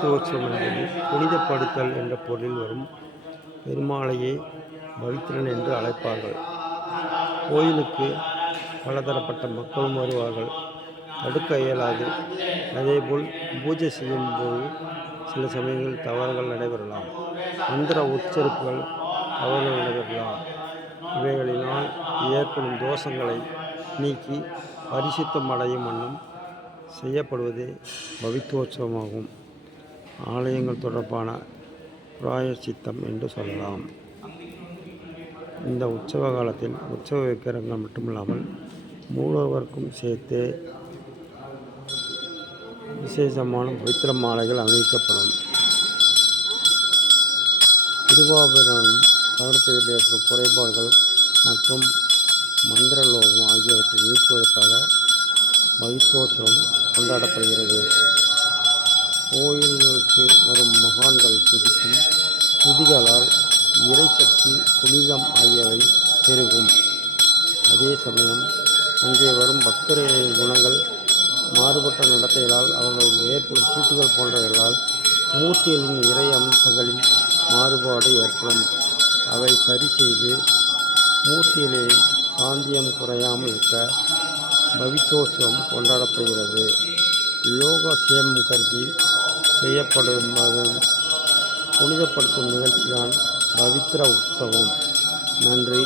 பவித்ரோற்சவம் என்பது புனிதப்படுத்தல் என்ற பொருளில் வரும் பெருமாளையே பவித்ரன் என்று அழைப்பார்கள். கோயிலுக்கு பலதரப்பட்ட மக்களும் வருவார்கள், தடுக்க இயலாது. அதேபோல் பூஜை செய்யும் போது சில சமயங்களில் தவறுகள் நடைபெறலாம், மந்திர உச்சரிப்புகள் தவறுகள் நடைபெறலாம். இவைகளினால் ஏற்படும் தோஷங்களை நீக்கி பரிசுத்தம் அடையும் வண்ணம் செய்யப்படுவதே பவித்ரோற்சவமாகும். ஆலயங்கள் தொடர்பான பிராயச்சித்தம் என்று சொல்லலாம். இந்த உற்சவ காலத்தில் உற்சவ விக்கிரகங்கள் மட்டுமில்லாமல் மூலவருக்கும் சேர்த்து விசேஷமான பவித்திர மாலைகள் அணிவிக்கப்படும். திருவாபரணம் சமர்ப்பதில் ஏற்படும் குறைபாடுகள் மற்றும் மந்திரலோகம் ஆகியவற்றை நீக்குவதற்காக பவித்ரோற்சவம் கொண்டாடப்படுகிறது. கோயில்களுக்கு வரும் மகான்கள் துதிக்கும் துதிகளால் இறைசக்தி, புனிதம் ஆகியவை பெருகும். அதே சமயம் அங்கே வரும் பக்தர்களின் குணங்கள், மாறுபட்ட நடத்தைகளால் அவர்களுக்கு ஏற்படும் சூட்டுகள் போன்றவைகளால் மூர்த்திகளின் இறை அம்சங்களின் மாறுபாடு ஏற்படும். அவை சரி செய்து மூர்த்திகளின் சாந்தியம் குறையாமல் இருக்க பவித்ரோற்சவம் கொண்டாடப்படுகிறது. லோக சேமம் கருதி செய்யப்படும் புனிதப்படுத்தும் நிகழ்ச்சிதான் பவித்ர உற்சவம். நன்றி.